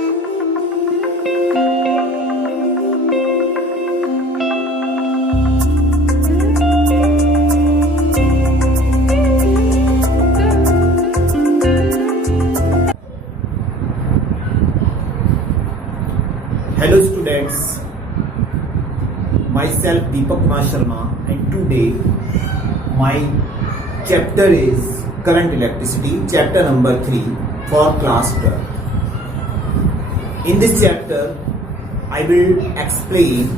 Hello students, myself Deepak Kumar Sharma and today my chapter is current electricity, chapter number 3 for class 12. In this chapter I will explain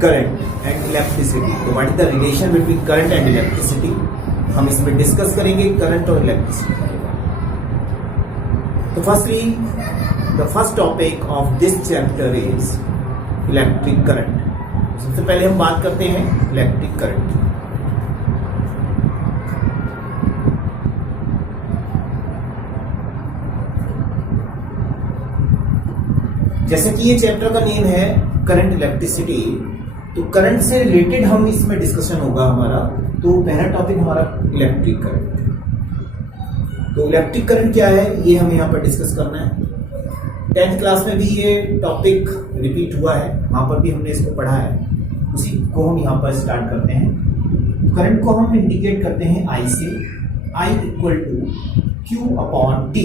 current and electricity. So what is the relation between current and electricity? हम इसमें discuss करेंगे current और electricity. तो firstly the first topic of this chapter is electric current. सबसे पहले हम बात करते हैं इलेक्ट्रिक करंट। जैसे कि ये चैप्टर का नेम है करंट इलेक्ट्रिसिटी, तो करंट से रिलेटेड हम इसमें डिस्कशन होगा हमारा। तो पहला टॉपिक हमारा इलेक्ट्रिक करंट। तो इलेक्ट्रिक करंट क्या है ये हमें यहाँ पर डिस्कस करना है। 10th क्लास में भी ये टॉपिक रिपीट हुआ है, वहां पर भी हमने इसको पढ़ा है, उसी को हम यहाँ पर स्टार्ट करते हैं। करंट को हम इंडिकेट करते हैं I से, I equal to Q upon T।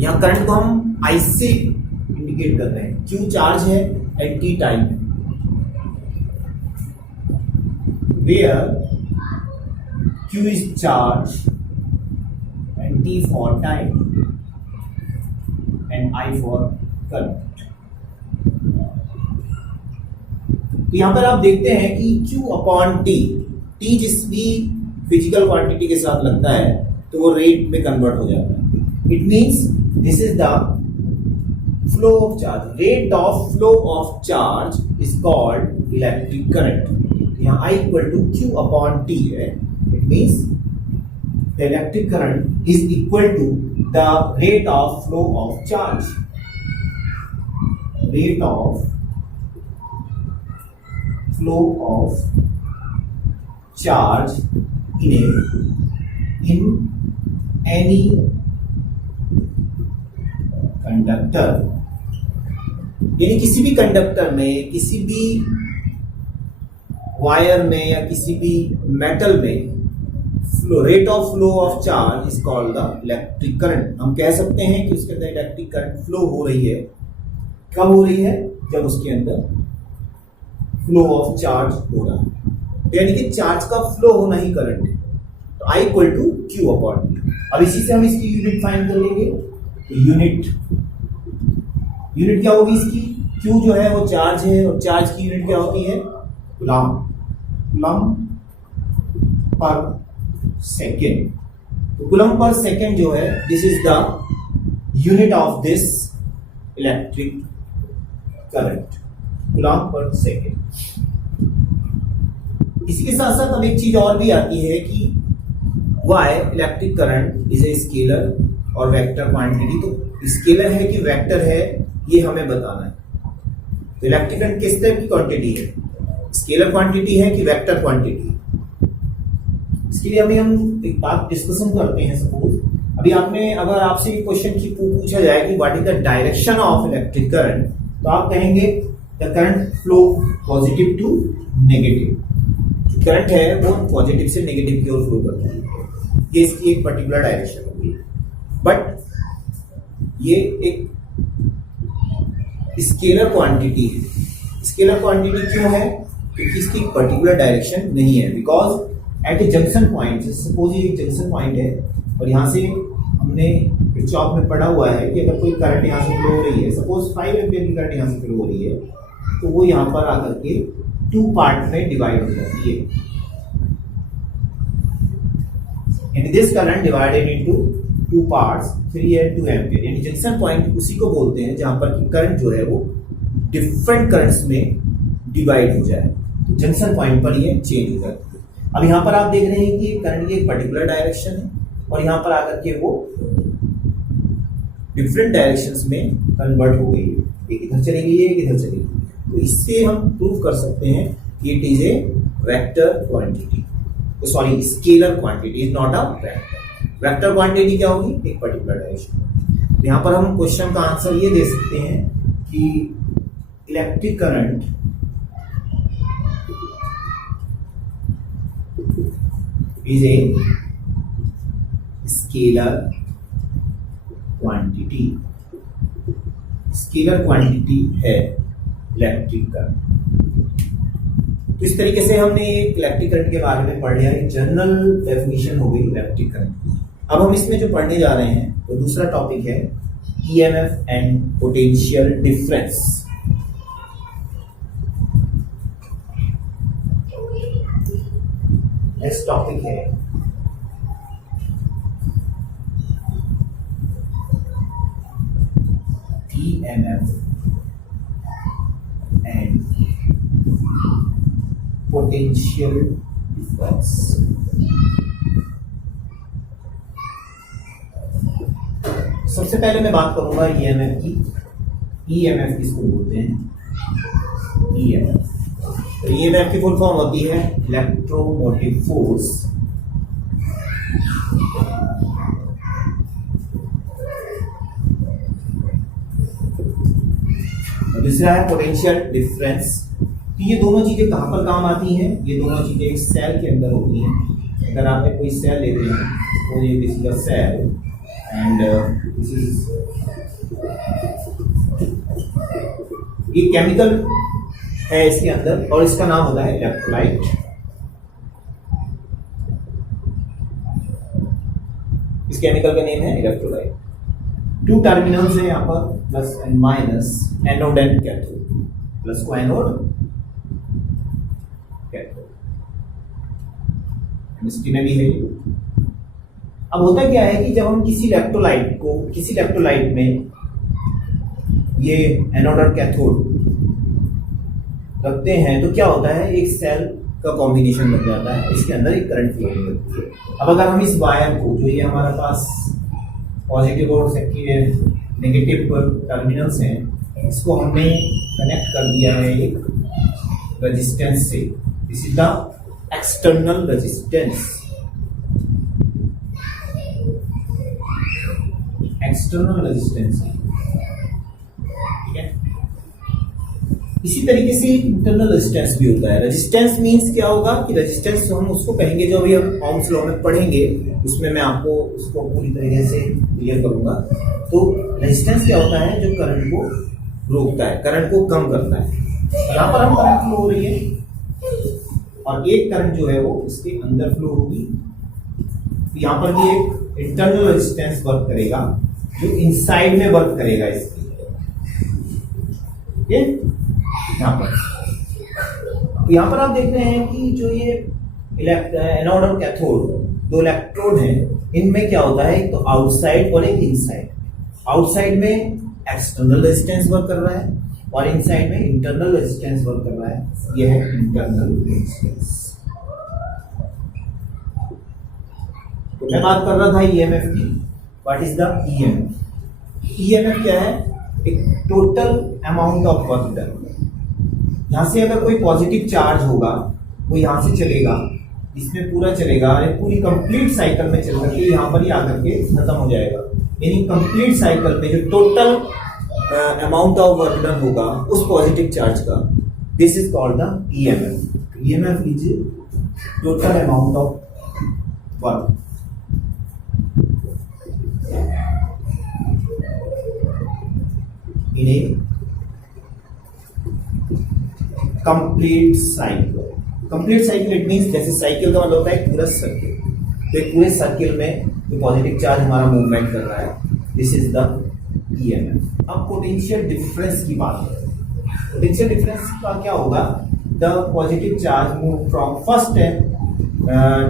यहाँ करंट को हम I से इंडिकेट करते हैं। Q चार्ज है and T time, where Q is charge and T for time and I for current। तो यहां पर आप देखते हैं कि Q अपॉन T, T जिस भी फिजिकल क्वांटिटी के साथ लगता है तो वो रेट में कन्वर्ट हो जाता है। It means this is the flow of charge, rate of flow of charge is called electric current. यहाँ I equal to Q upon T है। It means the electric current is equal to the rate of flow of charge, rate of flow of charge in any conductor। यानी किसी भी conductor में, किसी भी wire में या किसी भी मेटल में rate of flow of charge is called the electric current. हम कह सकते हैं कि उसके अंदर इलेक्ट्रिक करंट फ्लो हो रही है। कब हो रही है? जब उसके अंदर फ्लो ऑफ चार्ज हो रहा है, यानी कि चार्ज का फ्लो होना ही करंट है। तो I equal to Q upon T। अब इसी से हम इसकी यूनिट फाइंड कर लेंगे। तो यूनिट क्या होगी इसकी? Q जो है वो चार्ज है और चार्ज की यूनिट क्या होती है? Coulomb per second. तो कूलम पर सेकेंड जो है this is the unit of this electric current, coulomb per second. इसी के साथ साथ अब एक चीज और भी आती है कि Y electric current is a scalar और वेक्टर क्वांटिटी। तो स्केलर है कि वेक्टर है ये हमें बताना है। तो इलेक्ट्रिक करंट किस टाइप की क्वांटिटी है? स्केलर क्वांटिटी है कि वेक्टर क्वांटिटी? इसके लिए अभी हम एक बात डिस्कशन करते हैं। सपोज अभी अगर आपसे क्वेश्चन पूछा जाए कि what is the direction of electric current, तो आप कहेंगे the current flow positive to negative. Current है वो पॉजिटिव से नेगेटिव की ओर फ्लो करता है, ये इसकी एक पर्टिकुलर डायरेक्शन होगी। बट ये एक स्केलर क्वांटिटी है। स्केलर क्वांटिटी क्यों है? क्योंकि इसकी पर्टिकुलर डायरेक्शन नहीं है। Because at A junction point, suppose ये एक जंक्शन पॉइंट है और यहाँ से हमने किरचॉफ में पढ़ा हुआ है कि अगर कोई करंट यहाँ से फ्लो हो रही है, सपोज 5 एम्पीयर की करंट यहाँ से फ्लो हो रही है, तो वो यहाँ पर आकर के 2 पार्ट में डिवाइड हो जाती है। यानी this current divided into 2 parts, 3 and 2 ampere. यानी जंक्शन पॉइंट उसी को बोलते हैं जहां पर करंट जो है वो डिफरेंट करंट्स में डिवाइड हो जाए। तो जंक्शन पॉइंट पर ये चेंज हो जाती है। अब यहाँ पर आप देख रहे हैं कि करंट की एक पर्टिकुलर डायरेक्शन है और यहाँ पर आकर के वो डिफरेंट डायरेक्शंस में कन्वर्ट हो गई है। एक इधर चली गई है, एक इधर चली गई है। तो इससे हम प्रूव कर सकते हैं कि it is a vector quantity, scalar quantity is not a vector. Vector quantity क्या होगी? एक पर्टिकुलर डायरेक्शन। यहाँ पर हम क्वेश्चन का आंसर ये दे सकते हैं कि electric current is a scalar quantity. Scalar quantity है इलेक्ट्रिक करंट। तो इस तरीके से हमने इलेक्ट्रिक करंट के बारे में पढ़ लिया, जनरल डेफिनेशन हो गई इलेक्ट्रिक करंट की। अब हम इसमें जो पढ़ने जा रहे हैं वो दूसरा टॉपिक है EMF and potential difference. Next topic है ईएमएफ एंड पोटेंशियल डिफरेंस। सबसे पहले मैं बात करूंगा ईएमएफ की। ईएमएफ किसको बोलते हैं? ईएमएफ, तो ईएमएफ की फुल फॉर्म होती है इलेक्ट्रोमोटिव फोर्स। दूसरा है पोटेंशियल डिफरेंस। तो ये दोनों चीजें कहां पर काम आती हैं? ये दोनों चीजें एक सेल के अंदर होती हैं। अगर आपने कोई सेल लेते हैं तो ये this is a cell and this is ये केमिकल है इसके अंदर और इसका नाम होता है इलेक्ट्रोलाइट। इस केमिकल का नेम है इलेक्ट्रोलाइट। टू टर्मिनल्स है यहाँ पर, plus and minus, anode and cathode. Plus को एनोड, कैथोड। केमिस्ट्री में भी है। अब होता क्या है कि जब हम किसी इलेक्ट्रोलाइट में ये एनोड और कैथोड रखते हैं तो क्या होता है, एक सेल का कॉम्बिनेशन बन जाता है, इसके अंदर एक करंट फ्लो होती है। अब अगर हम इस वायर को, जो ये हमारे पास पॉजिटिव और नेगेटिव टर्मिनल्स हैं, इसको हमने कनेक्ट कर दिया है एक रेजिस्टेंस से। This is the external resistance. External resistance, ठीक है। इसी तरीके से इंटरनल रेजिस्टेंस भी होता है। रेजिस्टेंस मींस क्या होगा कि रेजिस्टेंस हम उसको कहेंगे, जो अभी हम ओम्स लॉ में पढ़ेंगे उसमें मैं आपको उसको पूरी तरीके से क्लियर करूंगा। तो रेजिस्टेंस क्या होता है? जो करंट को रोकता है, करंट को कम करता है। यहाँ पर हम करंट फ्लो हो रही है और एक करंट जो है वो इसके अंदर फ्लो होगी। तो यहाँ पर भी एक इंटरनल रेजिस्टेंस वर्क करेगा जो इनसाइड में वर्क करेगा इसकी, ठीक है। यहाँ पर आप देख रहे हैं कि जो ये एनोड और कैथोड दो इलेक्ट्रोड हैं, इनमें क्या होता है, एक तो आउटसाइड और एक इनसाइड। आउटसाइड में एक्सटर्नल रेजिस्टेंस वर्क कर रहा है और इनसाइड में इंटरनल रेजिस्टेंस वर्क कर रहा है। यह है इंटरनल रेजिस्टेंस। तो मैं बात कर रहा था ईएमएफ की। What is the EMF? EMF क्या है? एक total amount of work done. यहां से अगर कोई पॉजिटिव चार्ज होगा वो यहां से चलेगा, इसमें पूरा चलेगा और पूरी कंप्लीट साइकिल में चल करके यहाँ पर ही आकर के खत्म हो जाएगा। यानी कंप्लीट साइकिल में जो total amount of work done होगा उस पॉजिटिव चार्ज का, this is called the EMF. EMF is total amount of work. In a complete cycle. Complete cycle it means, जैसे साइकिल का मतलब होता है पूरा सर्किल, तो एक पूरे सर्किल में जो पॉजिटिव चार्ज हमारा मूवमेंट कर रहा है, दिस इज द ईएमएफ। अब पोटेंशियल डिफरेंस की बात करें। पोटेंशियल डिफरेंस का क्या होगा? The positive charge move from first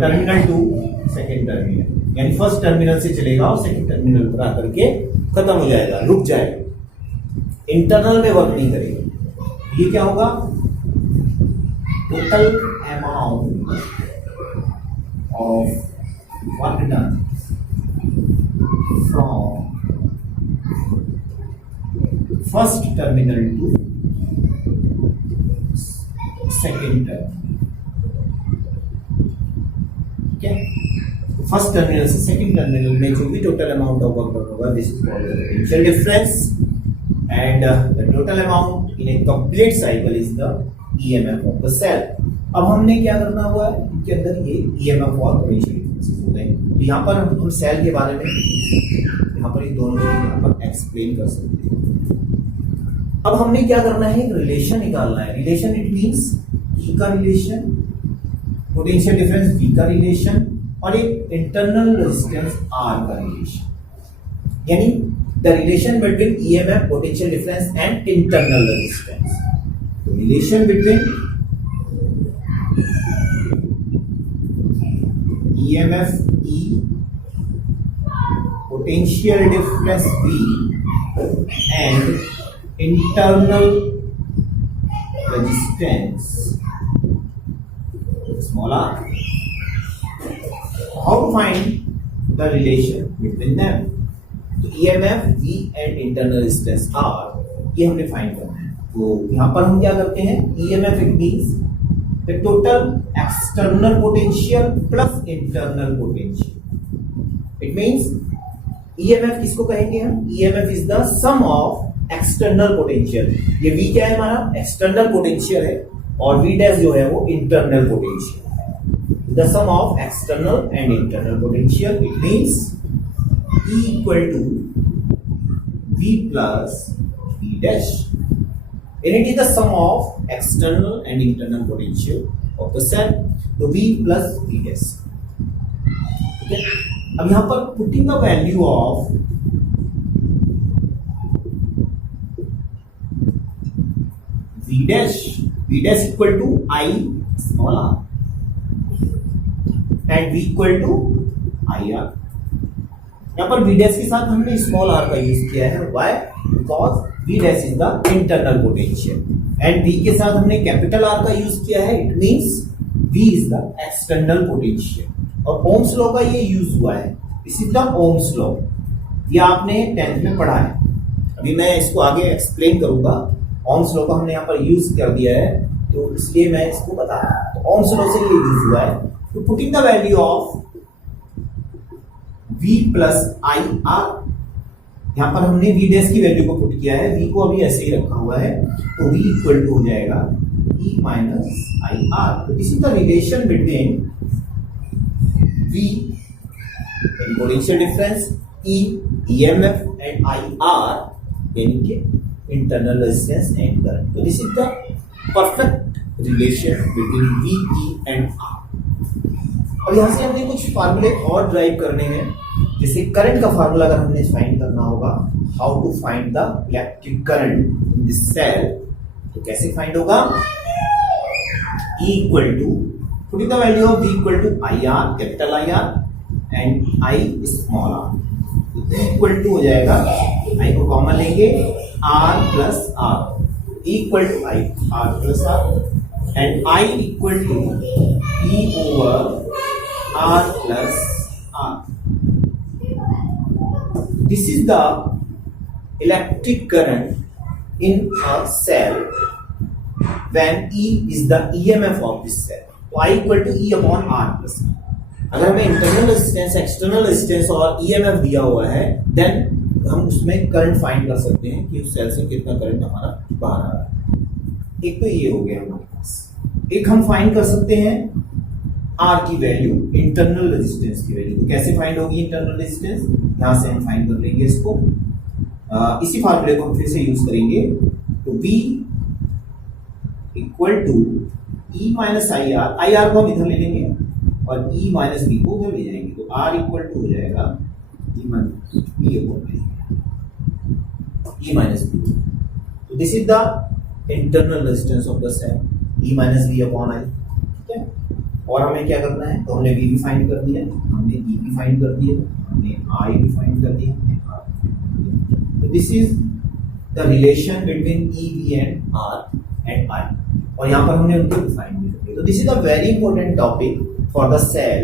terminal to second terminal, यानी फर्स्ट टर्मिनल से चलेगा और सेकेंड टर्मिनल पर आकर के खत्म हो जाएगा, रुक जाएगा, इंटरनल में वर्क नहीं करेगा। ये क्या होगा? Total amount of work done from first terminal to second terminal, ठीक है। फर्स्ट टर्मिनल से सेकंड टर्मिनल में जो भी total amount of work done होगा, this is called the potential difference, and the total amount in a complete cycle is the EMF of the cell. अब हमने क्या करना हुआ है, इनके अंदर ये ईएमएफ और पोटेंशियल डिफरेंसेस हो गए। तो यहाँ पर हम सेल के बारे में यहाँ पर इन दोनों को यहाँ पर एक्सप्लेन कर सकते हैं। अब हमने क्या करना है, एक रिलेशन निकालना है। रिलेशन इट मींस ई का रिलेशन, पोटेंशियल डिफरेंस V का रिलेशन, और एक इंटरनल रेजिस्टेंस R का रिलेशन, यानी the relation between EMF, potential difference and internal resistance. तो relation between EMF E, potential difference V and internal resistance small r. How to find the relation between them? तो EMF V and internal resistance R ये हमने find करना है। तो यहाँ पर हम क्या करते हैं, EMF it means the total external potential plus internal potential. It means EMF किसको कहेंगे हम, EMF is the sum of external potential। ये V क्या है हमारा, external potential है, और V डैश जो है वो internal potential। The sum of external and internal potential, it means E equal to V plus V dash, and it is the sum of external and internal potential of the cell, so V plus V dash। Okay? अब यहाँ पर putting the value of V dash equal to I small r and V equal to IR। यहाँ पर V dash के साथ हमने small r का use किया है, why? Because V dash is the internal potential and V के साथ हमने कैपिटल R का यूज किया है, it means V is the external potential। और ओम्स लॉ का ये यूज हुआ है, this is the Ohm's law, ये आपने 10th में पढ़ा है। अभी मैं इसको आगे एक्सप्लेन करूंगा। ओम्स लॉ का हमने यहाँ पर यूज कर दिया है, तो इसलिए मैं इसको बता रहा हूँ। तो ओम्स लॉ से ये यूज हुआ है। तो putting the value of V plus I R, यहां पर हमने V डैश की वैल्यू को पुट किया है, V को अभी ऐसे ही रखा हुआ है, तो V इक्वल टू हो जाएगा E माइनस आई आर। तो this is the relation between V potential difference, E EMF and I R यानी कि इंटरनल रेजिस्टेंस एंड करंट। तो this is the perfect relation between V, E and R। और यहां से हमने कुछ फार्मूले और ड्राइव करने हैं, जैसे करंट का फार्मूला अगर हमने फाइंड करना होगा, how to find the electric current in this cell, तो कैसे फाइंड होगा, E equal to putting the value of V equal to I R, capital I R and I small r, तो E equal to हो जाएगा, I को common लेंगे, R plus R, E equal to I R plus R and I equal to E over R plus R। This is the electric current in a cell when E is the EMF of this cell। तो I equal to E upon R plus R। अगर हमें internal resistance, external resistance और EMF दिया हुआ है, then हम उसमें current find कर सकते हैं कि उस सेल से कितना करंट हमारा बाहर आ रहा है। एक तो ये हो गया हमारे पास। एक हम फाइंड कर सकते हैं R की वैल्यू, इंटरनल रेजिस्टेंस की वैल्यू। तो कैसे फाइंड होगी इंटरनल रेजिस्टेंस, यहां से हम फाइंड कर लेंगे इसको, इसी फार्मूले को हम फिर से यूज करेंगे। तो V equal to E minus I R को हम इधर ले लेंगे और E माइनस V को उधर ले जाएंगे, तो R इक्वल टू हो जाएगा E minus V upon E minus V। तो this is the internal resistance of the cell, E minus V upon I। ठीक है, और हमें क्या करना है, तो हमने V भी फाइंड कर दिया, हमने E भी फाइंड कर दिया, हमने I भी फाइंड कर दिया, हमने R। तो this is the relation between E, V and R and I, और यहाँ पर हमने उनको डिफाइन भी कर दिया। तो this is a very important topic for the cell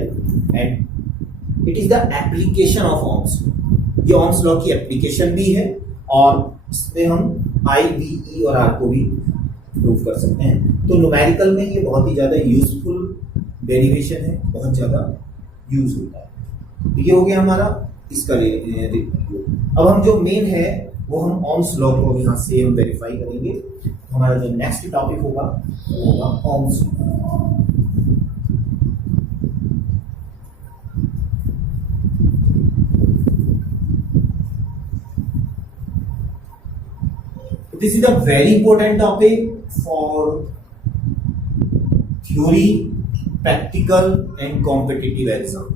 and it is the application of Ohm's law. ये ओम्स लॉ की एप्लीकेशन भी है, और इसमें हम I, V, E और R को भी प्रूव कर सकते हैं। तो न्यूमेरिकल में ये बहुत ही ज्यादा यूजफुल डेरिवेशन है, बहुत ज्यादा यूज होता है। ये हो गया हमारा इसका अब हम जो मेन है वो हम ओम्स लॉ को यहाँ से हम वेरीफाई करेंगे। हमारा जो नेक्स्ट टॉपिक होगा वो होगा Ohm's law. This is a very important topic for theory, practical and competitive exam.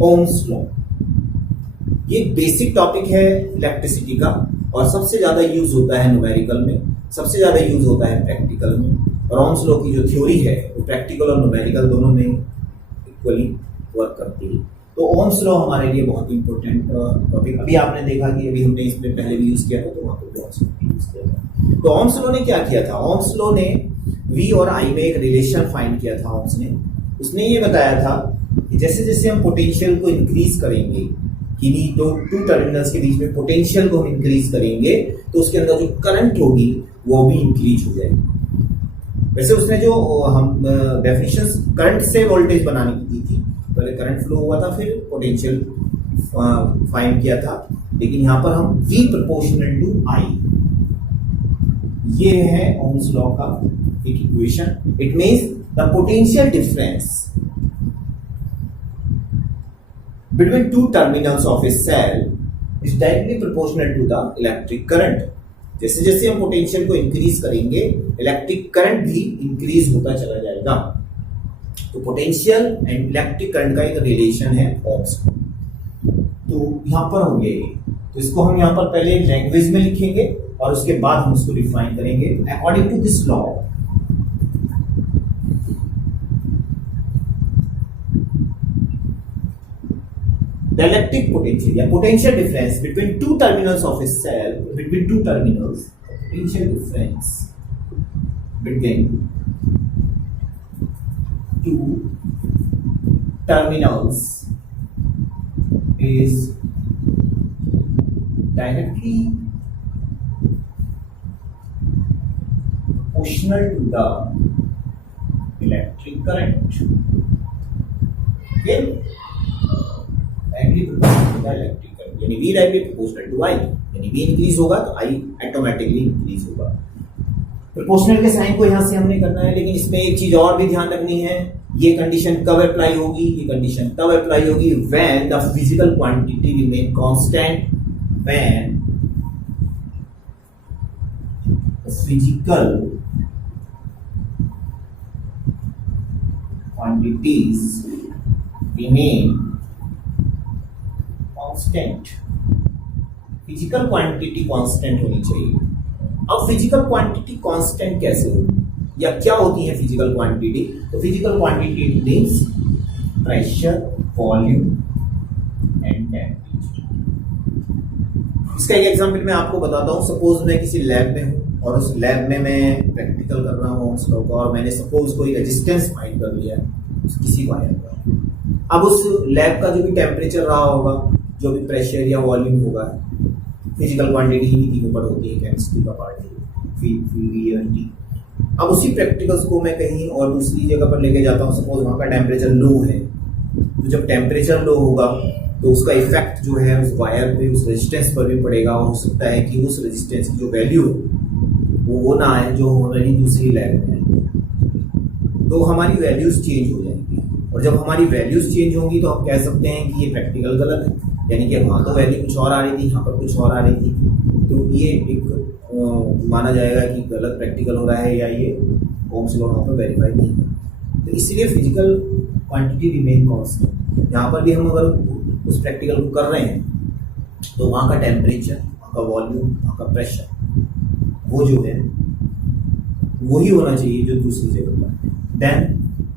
Ohm's law ये बेसिक टॉपिक है इलेक्ट्रिसिटी का और सबसे ज्यादा यूज होता है न्यूमेरिकल में, सबसे ज्यादा यूज होता है प्रैक्टिकल में। और ओम्स लॉ की जो थ्योरी है वो प्रैक्टिकल और न्यूमेरिकल दोनों में इक्वली वर्क करती है। तो ओम्स लॉ हमारे लिए बहुत इंपॉर्टेंट टॉपिक। अभी आपने देखा कि अभी हमने इसमें पहले भी यूज किया था, तो वहां पर ओम्स लॉ यूज किया था। तो ओम्स लॉ ने क्या किया था? ओम्स लॉ ने V और I में एक रिलेशन फाइंड किया था। ओम्स ने उसने ये बताया था कि जैसे जैसे हम पोटेंशियल को इंक्रीज करेंगे, किन्हीं दो टू टर्मिनल्स के बीच में पोटेंशियल को हम इंक्रीज करेंगे तो उसके अंदर जो करंट होगी वो भी इंक्रीज हो जाएगी। वैसे उसने जो हम डेफिनेशन करंट से वोल्टेज बनाने की दी थी, पहले करंट फ्लो हुआ था फिर पोटेंशियल फाइंड किया था, लेकिन यहां पर हम V प्रोपोर्शनल टू I, ये है ओम्स लॉ का एक equation. It means the potential difference between two terminals of a cell is directly proportional to the electric current. जैसे जैसे हम पोटेंशियल को इंक्रीज करेंगे इलेक्ट्रिक करंट भी इंक्रीज होता चला जाएगा। तो पोटेंशियल एंड इलेक्ट्रिक करंट का एक रिलेशन है ओम्स। तो यहां पर होंगे, तो इसको हम यहां पर पहले लैंग्वेज में लिखेंगे और उसके बाद हम उसको डिफाइन करेंगे। According to this law the electric potential या potential difference between two terminals of a cell, between two terminals, potential difference between two terminals is directly proportional to the electric current. Okay? Directly proportional to the electric current, यानी V directly proportional to I, यानी V increase होगा तो I automatically increase होगा। Proportional के sign को यहां से हमने करना है, लेकिन इसमें एक चीज और भी ध्यान रखनी है। ये कंडीशन कब अप्लाई होगी? ये कंडीशन तब अप्लाई होगी when the physical quantity remain constant, when the physical quantities remain constant. Physical quantity constant होनी चाहिए। अब फिजिकल क्वांटिटी कांस्टेंट कैसे होगी या क्या होती है फिजिकल क्वांटिटी? तो physical quantity means pressure, volume and temperature. इसका एक एग्जांपल मैं आपको बताता हूं। सपोज मैं किसी लैब में हूं और उस लैब में मैं प्रैक्टिकल कर रहा हूं ओम्स लॉ का, और मैंने सपोज कोई रेजिस्टेंस फाइंड कर लिया किसी वायर का। अब उस लैब का जो भी टेम्परेचर रहा होगा, जो भी प्रेशर या वॉल्यूम होगा, फिजिकल क्वांटिटी ही के ऊपर होती है, केमिस्ट्री का पार्ट है। अब उसी प्रैक्टिकल्स को मैं कहीं और दूसरी जगह पर लेके जाता हूँ। सपोज वहां का टेम्परेचर लो है, तो जब टेम्परेचर लो होगा तो उसका इफेक्ट जो है उस वायर पे, उस रेजिस्टेंस पर भी पड़ेगा। और हो सकता है कि उस रेजिस्टेंस की जो वैल्यू है वो ना आए जो ऑलरेडी दूसरी लैब में है, तो हमारी वैल्यूज चेंज हो जाएंगी। और जब हमारी वैल्यूज चेंज होंगी तो हम कह सकते हैं कि ये प्रैक्टिकल गलत है, यानी कि वहां तो वैल्यू कुछ और आ रही थी, यहाँ पर कुछ और आ रही थी। तो ये एक माना जाएगा कि गलत प्रैक्टिकल हो रहा है या ये ओम्स लॉ वहां पर वेरीफाई नहीं है। तो इसलिए फिजिकल क्वांटिटी रिमेन कांस्टेंट। यहाँ पर भी हम अगर उस प्रैक्टिकल को कर रहे हैं तो वहाँ का टेम्परेचर, वहाँ का वॉल्यूम, वहाँ का प्रेशर, वो जो है वही होना चाहिए जो दूसरी जगह पर है। Then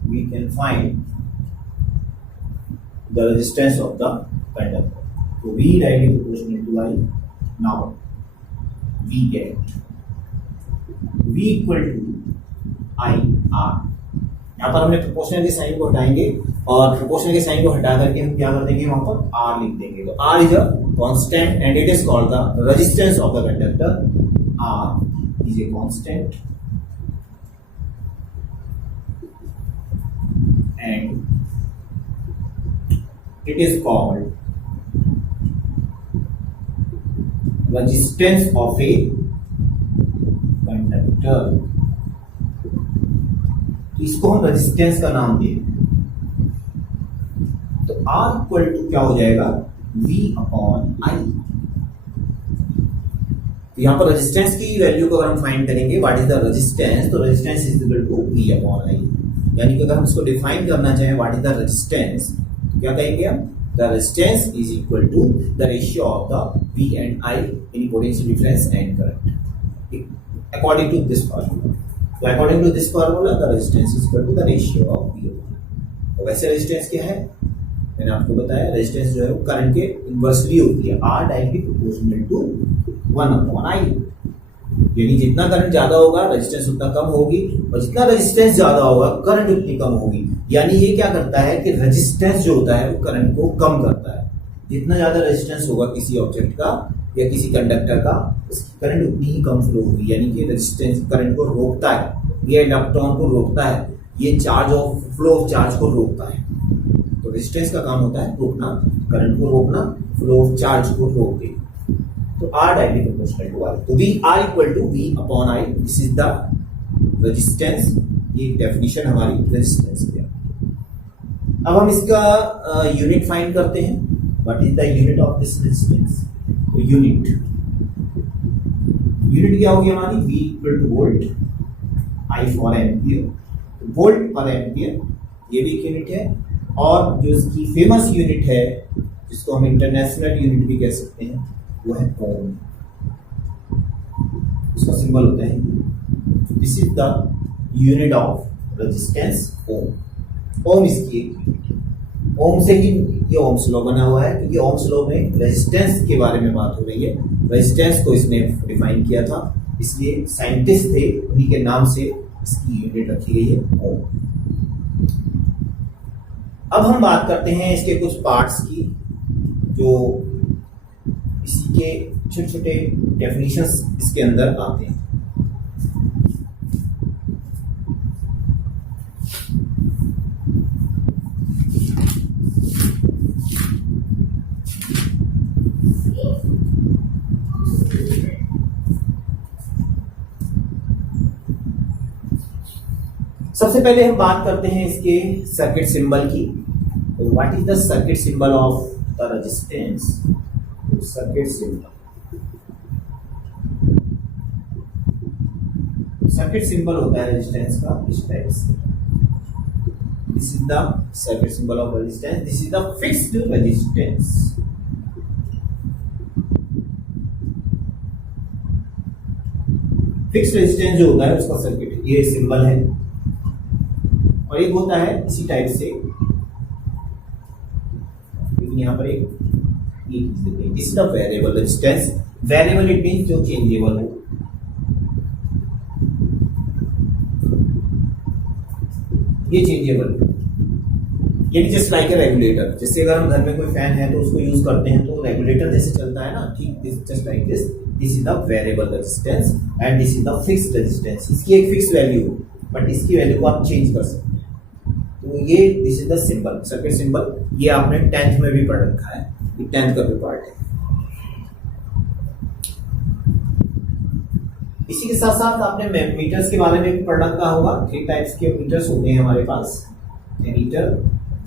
we can find the resistance of the conductor. तो V directly proportional to I. Now V get V equal to I R। यहाँ पर हमने प्रोपोर्शनल के साइन को हटाएंगे और प्रोपोर्शनल के साइन को हटा करके हम क्या कर देंगे, वहां पर R लिख देंगे। तो R is a constant and it is called the resistance of the conductor. R is a constant and it is called resistance of a conductor. इसको हम रेजिस्टेंस का नाम दें तो R इक्वल टू क्या हो जाएगा, V अपॉन I। यहां पर रेजिस्टेंस की वैल्यू को अगर हम फाइंड करेंगे, व्हाट इज द रेजिस्टेंस, तो resistance is equal to V upon I। यानी कि अगर हम इसको डिफाइन करना चाहें व्हाट इज द रेजिस्टेंस, तो क्या कहेंगे हम, the resistance is equal to the ratio of the V and I in potential difference and current according to this formula. तो according to this formula the resistance is equal to the ratio of V। तो वैसे resistance क्या है, मैंने आपको बताया resistance जो है वो करंट के इनवर्सली होती है, R directly proportional to 1 upon I। यानी जितना करंट ज्यादा होगा रेजिस्टेंस उतना कम होगी, और जितना रेजिस्टेंस ज्यादा होगा करंट उतनी कम होगी। यानी ये क्या करता है कि रेजिस्टेंस जो होता है वो करंट को कम करता है। जितना ज्यादा रेजिस्टेंस होगा किसी ऑब्जेक्ट का या किसी कंडक्टर का, उसकी करंट उतनी ही कम फ्लो होगी। यानी कि रेजिस्टेंस करंट को रोकता है, ये इलेक्ट्रॉन को रोकता है, ये charge of flow of charge को रोकता है। तो रेजिस्टेंस का काम होता है रोकना, करंट को रोकना, फ्लो ऑफ चार्ज को रोक देना। तो R directly proportional to I। तो V R equal to V upon I, this is the resistance. ये डेफिनेशन हमारी रेजिस्टेंस की है। अब हम इसका यूनिट फाइंड करते हैं, what is the unit of this resistance. तो यूनिट क्या होगी हमारी, V equal to volt, I for ampere. Volt पर एम्पियर ये भी एक यूनिट है, और जो इसकी फेमस यूनिट है जिसको हम इंटरनेशनल यूनिट भी कह सकते हैं वो है ओम। इसका सिंबल होता है, this is the unit of resistance ohm. Ohm इसकी एक यूनिट है। ओम से ही ये ओम्स लॉ बना हुआ है, क्योंकि ओम्स लॉ में रेजिस्टेंस के बारे में बात हो रही है। रेजिस्टेंस को इसने डिफाइन किया था, इसलिए साइंटिस्ट थे, उन्हीं के नाम से इसकी यूनिट रखी गई है ओम। अब हम बात करते हैं इसके कुछ पार्ट्स की, जो इसी के छोटे छोटे डेफिनेशंस इसके अंदर आते हैं। सबसे पहले हम बात करते हैं इसके सर्किट सिंबल की। What is the circuit symbol of the resistance. Circuit symbol होता है रेजिस्टेंस का इस टाइप से। This is the circuit symbol of resistance, this is the fixed resistance. Fixed resistance जो होता है उसका सर्किट ये सिंबल है, और एक होता है इसी टाइप से, लेकिन यहां पर एक this is the variable resistance. Variable it means जो चेंजेबल हो। ये चेंजेबल है, यानी जस्ट लाइक ए रेगुलेटर। जैसे अगर हम घर में कोई फैन है तो उसको यूज करते हैं तो रेगुलेटर जैसे चलता है ना, ठीक just like this. This is the variable resistance and this is the fixed resistance. इसकी एक फिक्स वैल्यू, बट इसकी वैल्यू को आप चेंज कर सकते हैं। तो ये this is the symbol, circuit symbol. ये आपने 10th में भी पढ़ रखा है, ये 10th का भी पार्ट है। इसी के साथ साथ आपने मीटर्स के बारे में भी पढ़ रखा होगा। 3 टाइप्स के मीटर्स होते हैं हमारे पास, ammeter,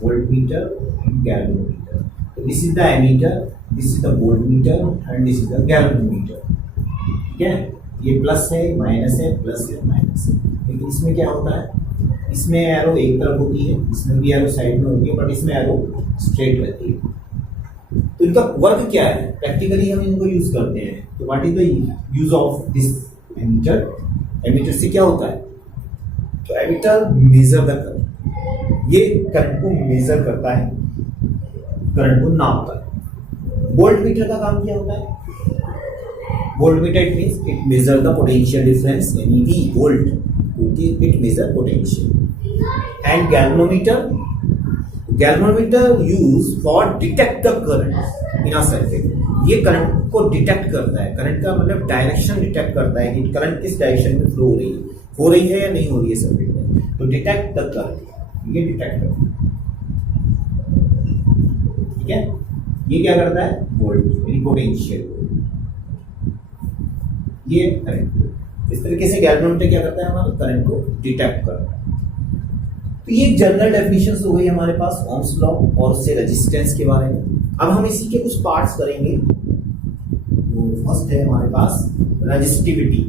volt meter and galvanometer. तो this is the ammeter, this is the volt meter and this is the galvanometer. ठीक है, ये प्लस है, माइनस है, प्लस है, माइनस है। लेकिन इसमें क्या होता है, इसमें एरो एक तरफ होती है, इसमें भी एरो साइड में होती है, बट इसमें एरो स्ट्रेट रहती है। तो इनका वर्क क्या है, प्रैक्टिकली हम इनको यूज करते हैं। तो what is the use of this ammeter. Ammeter से क्या होता है, तो एमीटर मेजर द करंट, ये करंट को मेजर करता है, करंट को नापता है। वोल्ट मीटर का काम क्या होता है, volt meter it means it measure the potential difference, यानी V volt it measure potential. And galvanometer use for detect the current in a circuit. ये करंट को डिटेक्ट करता है, करंट का मतलब डायरेक्शन डिटेक्ट करता है कि करंट किस डायरेक्शन में फ्लो हो रही है या नहीं हो रही है सर्किट में। तो डिटेक्ट द करंट, ये डिटेक्ट करता है। ठीक है, ये क्या करता है, वोल्ट यानी पोटेंशियल, ये करंट। इस तरीके से गैल्वेनोमीटर क्या करता है, हमारा करंट को डिटेक्ट करता है। तो ये जनरल डेफिनेशन हो गई हमारे पास ओम्स लॉ और उससे रेजिस्टेंस के बारे में। अब हम इसी के कुछ पार्ट्स करेंगे। तो फर्स्ट है हमारे पास रेजिस्टिविटी।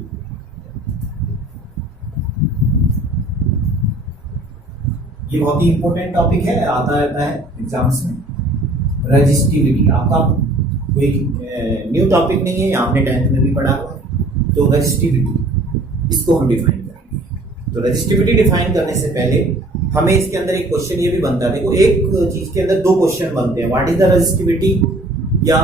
ये बहुत ही इंपॉर्टेंट टॉपिक है, आता रहता है एग्जाम्स में। रेजिस्टिविटी आपका कोई न्यू टॉपिक नहीं है, आपने 10th में भी पढ़ा हुआ है। तो रेजिस्टिविटी, इसको हम डिफाइन करेंगे। तो रेजिस्टिविटी डिफाइन करने से पहले हमें इसके अंदर एक क्वेश्चन ये भी बनता है। देखो, एक चीज के अंदर दो क्वेश्चन बनते हैं, व्हाट इज द रेजिस्टिविटी या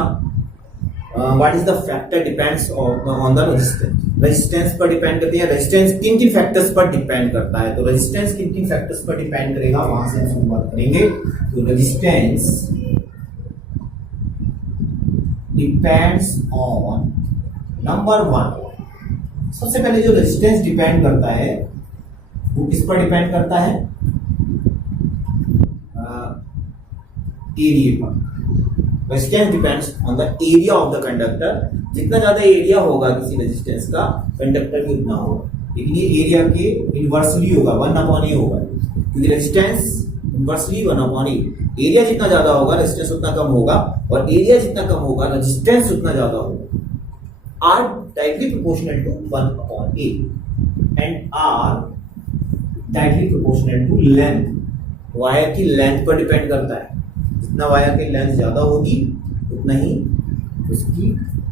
what is the factor depends on the resistance. Resistance पर डिपेंड करती है, रेजिस्टेंस किन किन फैक्टर्स पर डिपेंड करता है। तो रेजिस्टेंस किन किन फैक्टर्स पर डिपेंड करेगा, वहां से हम शुरुआत करेंगे। तो रेजिस्टेंस डिपेंड्स ऑन, नंबर 1, सबसे पहले जो रेजिस्टेंस डिपेंड करता है वो किस पर डिपेंड करता है, एरिया पर। Resistance depends on the area of the conductor. जितना ज्यादा एरिया होगा किसी रेजिस्टेंस का, कंडक्टर भी उतना होगा, लेकिन ये एरिया के इनवर्सली होगा, 1/A होगा, क्योंकि रेजिस्टेंस इनवर्सली 1/A। एरिया जितना ज्यादा होगा रेजिस्टेंस उतना कम होगा, और एरिया जितना कम होगा रेजिस्टेंस उतना ज्यादा होगा। R directly proportional to 1/A and R directly proportional to length. Wire की लेंथ पर डिपेंड करता है, जितना वायर की लेंथ ज्यादा होगी उतना ही उसकी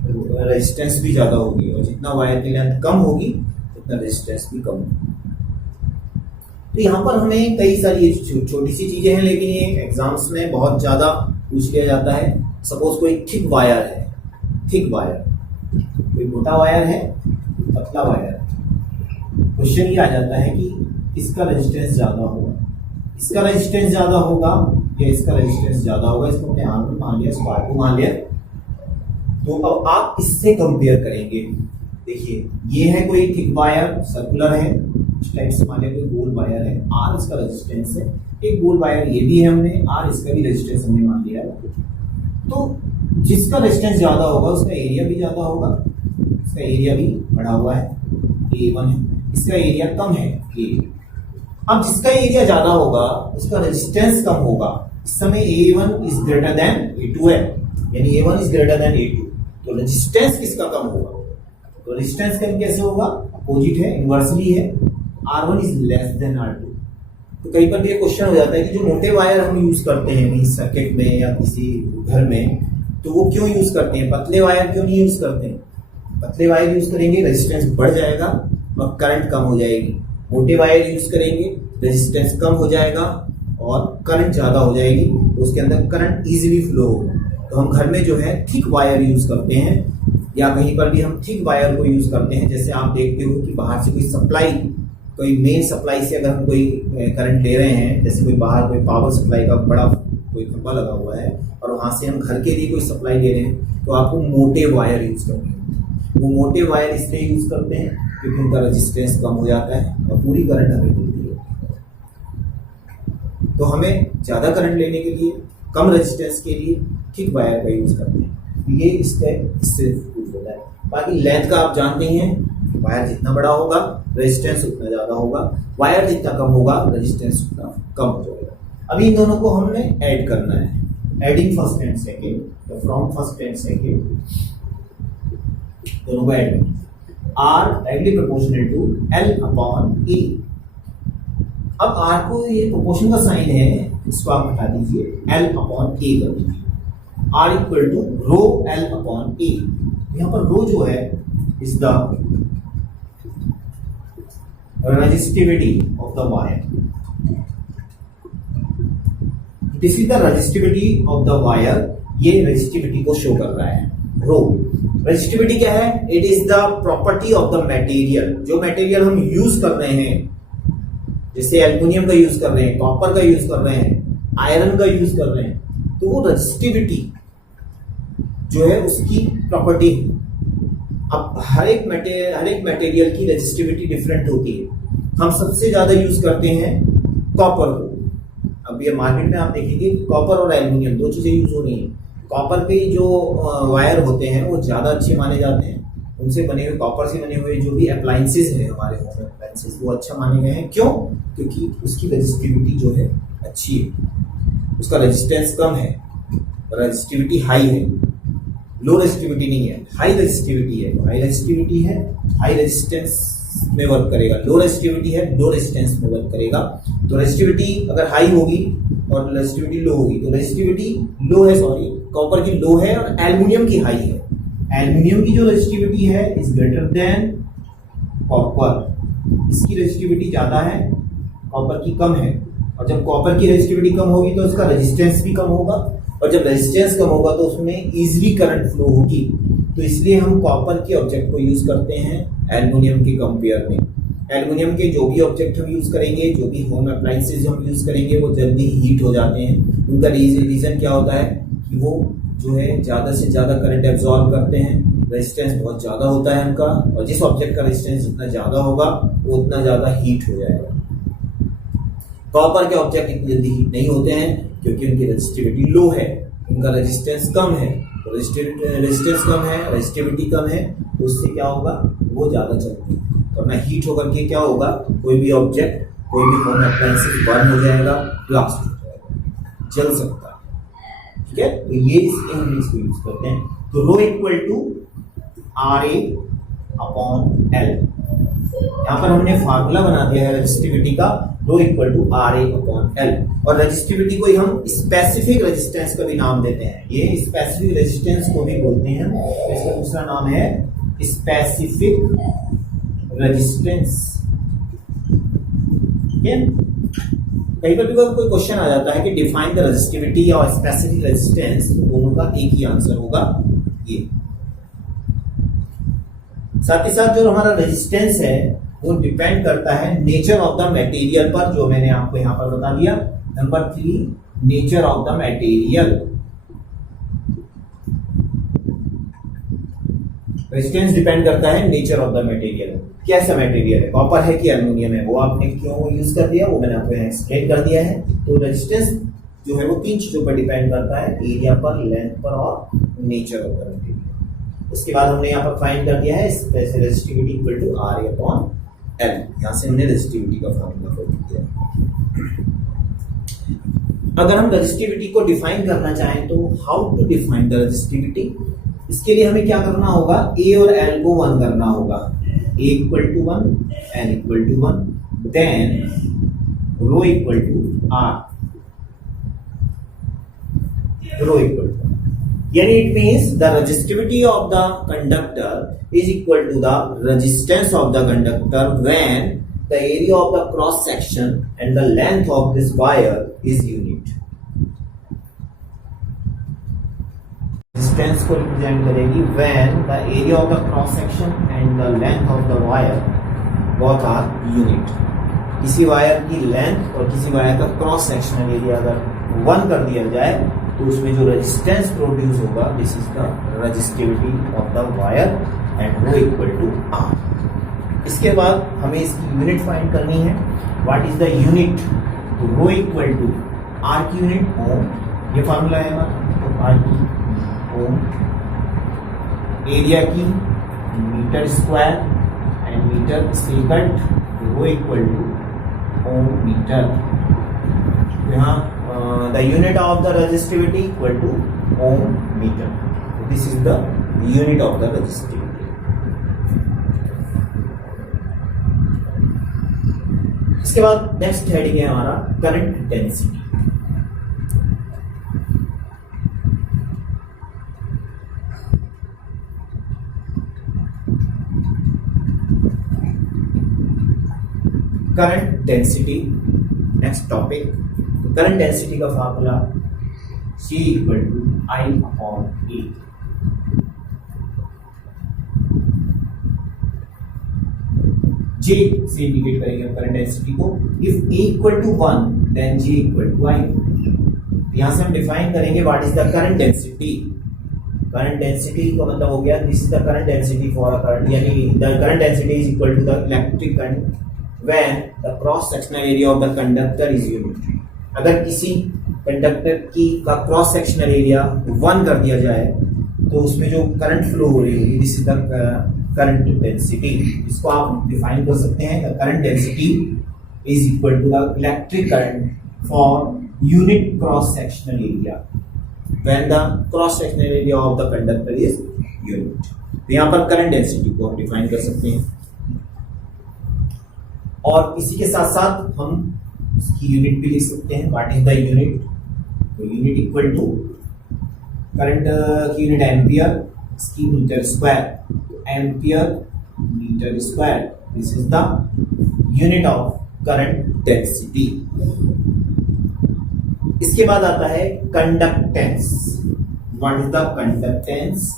रेजिस्टेंस भी ज्यादा होगी, और जितना वायर की लेंथ कम होगी उतना रेजिस्टेंस भी कम होगी। तो यहाँ पर हमें कई सारी छोटी सी चीजें हैं, लेकिन ये एग्जाम्स में बहुत ज्यादा पूछ लिया जाता है। सपोज कोई थिक वायर है, थिक वायर, कोई मोटा वायर है, पतला वायर है, क्वेश्चन ये आ जाता है कि इसका रेजिस्टेंस ज्यादा होगा, इसका रेजिस्टेंस ज्यादा होगा या इसका रेजिस्टेंस ज्यादा होगा। इसको अपने R1 मान लिया, इसको R2 मान लिया। तो अब आप इससे कंपेयर करेंगे। देखिए, ये है कोई थिक वायर, सर्कुलर है, इस टाइप से मान लिया कोई गोल वायर है, R इसका रेजिस्टेंस है। एक गोल वायर ये भी है हमने, R इसका भी रेजिस्टेंस हमने मान लिया है। तो जिसका रेजिस्टेंस ज्यादा होगा उसका एरिया भी ज्यादा होगा, इसका एरिया भी बढ़ा हुआ है, A1 है, इसका एरिया कम है, A। अब जिसका एरिया ज्यादा होगा उसका रेजिस्टेंस कम होगा। इस समय A1 is greater than A2 है, यानी A1 is greater than A2। तो रेजिस्टेंस किसका कम होगा, तो रेजिस्टेंस कम कैसे होगा, अपोजिट है, इनवर्सली है, R1 is less than R2। तो कई बार ये क्वेश्चन हो जाता है कि जो मोटे वायर हम यूज करते हैं कहीं सर्किट में या किसी घर में, तो वो क्यों यूज करते हैं, पतले वायर क्यों नहीं यूज करते हैं। पतले वायर यूज करेंगे रेजिस्टेंस बढ़ जाएगा और करंट कम हो जाएगी। मोटे वायर यूज करेंगे रेजिस्टेंस कम हो जाएगा और करंट ज्यादा हो जाएगी, तो उसके अंदर करंट इजीली फ्लो होगा। तो हम घर में जो है थिक वायर यूज करते हैं, या कहीं पर भी हम थिक वायर को यूज करते हैं। जैसे आप देखते हो कि बाहर से कोई सप्लाई, कोई मेन सप्लाई से अगर हम कोई करंट ले रहे हैं, जैसे कोई बाहर कोई पावर सप्लाई का बड़ा कोई खंभा लगा हुआ है और वहां से हम घर के लिए कोई सप्लाई ले रहे हैं, तो आपको मोटे वायर यूज करने हैं। वो मोटे वायर इसलिए यूज करते हैं क्योंकि उनका रेजिस्टेंस कम हो जाता है और पूरी करंट हमें मिलती है। तो हमें ज्यादा करंट लेने के लिए, कम रेजिस्टेंस के लिए थिक वायर का यूज करते हैं। ये स्टेप इससे प्रूफ होता है। बाकी लेंथ का आप जानते ही हैं, वायर जितना बड़ा होगा रेजिस्टेंस उतना ज्यादा होगा, वायर जितना कम होगा रेजिस्टेंस उतना कम हो जाएगा। अभी इन दोनों को हमने ऐड करना है, एडिंग फर्स्ट एंड सेकेंड, तो फ्रॉम फर्स्ट एंड सेकेंड दोनों को ऐड करना। R directly proportional to L/A। अब R को ये प्रोपोर्शन का साइन है, इसको आप हटा दीजिए, L/A कर दीजिए। R equal to rho L/A। यहाँ पर रो जो है is the resistivity of the wire. This is the resistivity of the wire. ये resistivity को शो कर रहा है। रो resistivity क्या है? It is the property of the material. जो मटेरियल हम यूज कर रहे हैं, जैसे एल्युमिनियम का यूज कर रहे हैं, कॉपर का यूज कर रहे हैं, आयरन का यूज कर रहे हैं, तो वो resistivity जो है उसकी प्रॉपर्टी। अब हर एक मटेरियल की रेजिस्टिविटी डिफरेंट होती है। हम सबसे ज्यादा यूज करते हैं कॉपर को। अब ये मार्केट में आप देखेंगे कि कॉपर और एल्यूमिनियम दो चीजें यूज हो रही हैं। कॉपर के जो वायर होते हैं वो ज्यादा अच्छे माने जाते हैं, उनसे बने हुए कॉपर से बने हुए जो भी अप्लायंसेज है हमारे होम अप्लायंसेज वो अच्छा माने गए हैं। क्यों? क्योंकि उसकी रजिस्टिविटी जो है अच्छी है, उसका रेजिस्टेंस कम है, रजिस्टिविटी हाई है, लो रेजिस्टिविटी नहीं है, हाई रेजिस्टिविटी है। हाई रेजिस्टिविटी है, हाई रेजिस्टेंस में वर्क करेगा। लो रेजिस्टिविटी है, लो रेजिस्टेंस में वर्क करेगा। तो रेजिस्टिविटी अगर हाई होगी और रेजिस्टिविटी लो होगी, तो रेजिस्टिविटी लो है, सॉरी कॉपर की लो है और एल्यूमिनियम की हाई है। एल्यूमिनियम की जो रेजिस्टिविटी है इज ग्रेटर देन कॉपर, इसकी रेजिस्टिविटी ज्यादा है, कॉपर की कम है। और जब कॉपर की रेजिस्टिविटी कम होगी तो उसका रेजिस्टेंस भी कम होगा, और जब रेजिस्टेंस कम होगा तो उसमें इजीली करंट फ्लो होगी। तो इसलिए हम कॉपर के ऑब्जेक्ट को यूज करते हैं एल्युमिनियम के कंपेयर में। एल्युमिनियम के जो भी ऑब्जेक्ट हम यूज करेंगे, जो भी होम अप्लायंसेज हम यूज करेंगे, वो जल्दी हीट हो जाते हैं। उनका रीजन क्या होता है कि वो जो है ज्यादा से ज्यादा करंट एब्जॉर्ब करते हैं, रेजिस्टेंस बहुत ज्यादा होता है उनका, और जिस ऑब्जेक्ट का रेजिस्टेंस जितना ज्यादा होगा वो उतना ज्यादा हीट हो जाएगा। कॉपर के ऑब्जेक्ट इतनी जल्दी हीट नहीं होते हैं क्योंकि उनकी रेजिस्टिविटी लो है, उनका रेजिस्टेंस कम है। रेजिस्टेंस कम है, रेजिस्टिविटी कम है, तो उससे क्या होगा, वो ज्यादा चलती है। और ना हीट होकर के क्या होगा, कोई भी ऑब्जेक्ट, कोई भी होम अप्लायंसेस बर्न हो जाएगा, ब्लास्ट हो जाएगा, जल सकता है। ठीक है, तो ये इस इंग्लिश को यूज करते हैं। तो rho equal to RA upon L। यहाँ पर हमने फार्मूला बना दिया है रेजिस्टिविटी का, rho equal to RA upon L। और रेजिस्टिविटी को ही हम स्पेसिफिक रेजिस्टेंस का भी नाम देते हैं। ये स्पेसिफिक रेजिस्टेंस को भी बोलते हैं, इसका दूसरा नाम है स्पेसिफिक रेजिस्टेंस। कहीं पर भी कोई क्वेश्चन आ जाता है कि डिफाइन द रेजिस्टिविटी और स्पेसिफिक रेजिस्टेंस, दोनों का एक ही आंसर होगा ये। साथ ही साथ जो हमारा रेजिस्टेंस है वो डिपेंड करता है नेचर ऑफ द मटेरियल पर, जो मैंने आपको यहां पर बता दिया। Number 3, nature of the material. Resistance depend करता है नेचर ऑफ द मटेरियल, कैसा मटेरियल है, कॉपर है कि एल्युमिनियम है, वो आपने क्यों यूज कर दिया वो मैंने आपको एक्सप्लेन कर दिया है। तो रेजिस्टेंस जो है वो 3 चीजों पर डिपेंड करता है, एरिया पर, लेंथ पर और नेचर ऑफ द मटेरियल। उसके बाद हमने यहाँ पर फाइंड कर दिया है resistivity equal to RA upon L। यहाँ से हमने रेजिस्टिविटी का फॉर्मूला खोल दिया। अगर हम रेजिस्टिविटी को डिफाइन करना चाहें तो how to define the resistivity, इसके लिए हमें क्या करना होगा, A और L को 1 करना होगा। A equal to 1, L equal to 1, then rho equal to R, rho equal to, यानी it means the resistivity of the conductor is equal to the resistance of the conductor when the area of the cross section and the length of this wire is unit. Resistance को represent करेगी when the area of the cross section and the length of the wire both are unit. किसी wire की length और किसी wire का cross sectional area अगर 1 कर दिया जाए तो उसमें जो रेजिस्टेंस प्रोड्यूस होगा, this is the resistivity of the wire and rho equal to R। इसके बाद हमें इसकी यूनिट फाइंड करनी है। व्हाट इज द यूनिट, तो रो इक्वल टू R की यूनिट ओम, ये फार्मूला है हमारा, तो R की ओम, एरिया की metre square and metre second, rho equal to ohm metre. यहाँ the unit of the resistivity equal to ohm meter. This is the unit of the resistivity. इसके बाद next heading है हमारा current density. Current density next topic. Current density का formula C equal to I upon A। J से indicate करेंगे हम current density को। If A equal to 1 then J equal to I। यहां से हम डिफाइन करेंगे what is the current density. Current density का मतलब हो गया this is the current density for a current, यानी the current density is equal to the electric current when the cross sectional area of the conductor is unit. अगर किसी conductor की का cross sectional area 1 कर दिया जाए तो उसमें जो करंट फ्लो हो रही है, this is the current density. इसको आप डिफाइन कर सकते हैं, current density is equal to the electric current for unit cross sectional area when the cross sectional area of the conductor is unit. तो यहाँ पर करंट डेंसिटी को हम डिफाइन कर सकते हैं, और इसी के साथ साथ हम इसकी यूनिट भी लिख सकते हैं। What is the unit? तो यूनिट इक्वल टू करंट की यूनिट एम्पियर, इसकी metre square, ampere metre square, this is the unit of current density. इसके बाद आता है conductance. What is the conductance?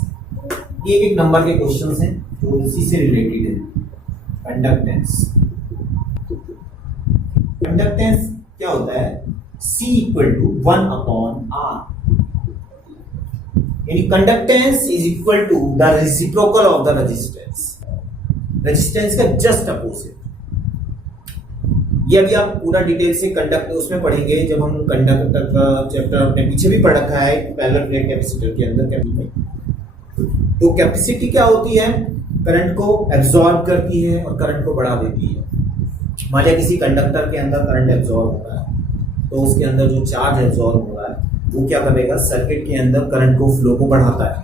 ये एक नंबर के क्वेश्चंस हैं जो इसी से रिलेटेड है। कंडक्टेंस, कंडक्टेंस क्या होता है? C इक्वल टू 1/R, यानी conductance is equal to the reciprocal of the resistance. Resistance का जस्ट अपोजिट। ये अभी आप पूरा डिटेल से कंडक्टर उसमें पढ़ेंगे जब हम कंडक्टर का चैप्टर अपने पीछे भी पढ़ रखा है पैरेलल प्लेट कैपेसिटर के अंदर कैपेसिटी। तो कैपेसिटी क्या होती है? करंट को एब्जॉर्ब करती है और करंट को बढ़ा देती है। मान लिया किसी कंडक्टर के अंदर करंट एब्जॉर्ब हो रहा है, तो उसके अंदर जो चार्ज एब्जॉर्ब हो रहा है वो क्या करेगा? सर्किट के अंदर करंट को फ्लो को बढ़ाता है।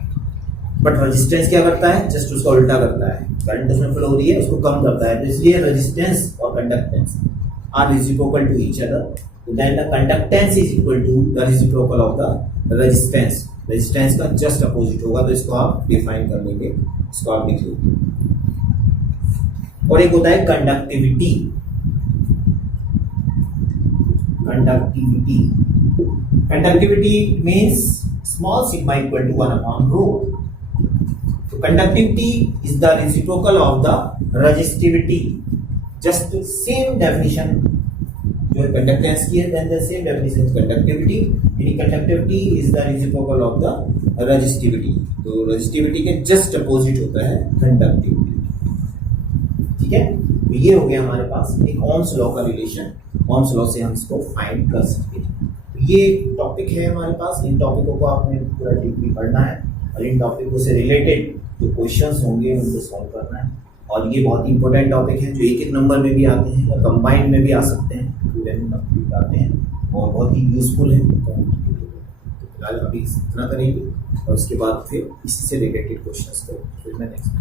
बट रेजिस्टेंस क्या करता है? जस्ट उसका उल्टा करता है। करंट उसमें फ्लो हो रही है, उसको कम करता है। तो इसलिए रेजिस्टेंस और conductance are reciprocal to each other. So then the conductance is equal to the reciprocal of the resistance. Resistance का just opposite होगा, तो इसको आप डिफाइन कर लेंगे, इसको आप लिख लीजिए। और एक होता है conductivity. Conductivity, conductivity means small sigma equal to 1/ρ। तो conductivity is the reciprocal of the resistivity. Just same definition जो कंडक्टेंस की है, then the same definition conductivity, यानी conductivity is the reciprocal of the resistivity. तो resistivity के just opposite होता है conductivity. ठीक है, तो ये हो गया हमारे पास एक ओम्स लॉ का रिलेशन। ओम्स लॉ से हम इसको फाइंड कर सकते हैं। तो ये टॉपिक है हमारे पास। इन टॉपिकों को आपने पूरा डीपली पढ़ना है और इन टॉपिकों से रिलेटेड जो क्वेश्चंस होंगे उनको सॉल्व करना है। और ये बहुत इंपॉर्टेंट टॉपिक है जो एक नंबर में भी आते हैं या कंबाइंड में भी आ सकते हैं, पूरे में आते हैं और बहुत ही यूजफुल है। तो फिलहाल अभी इतना करेंगे और उसके बाद फिर इसी से रिलेटेड क्वेश्चंस को फिर मैं नेक्स्ट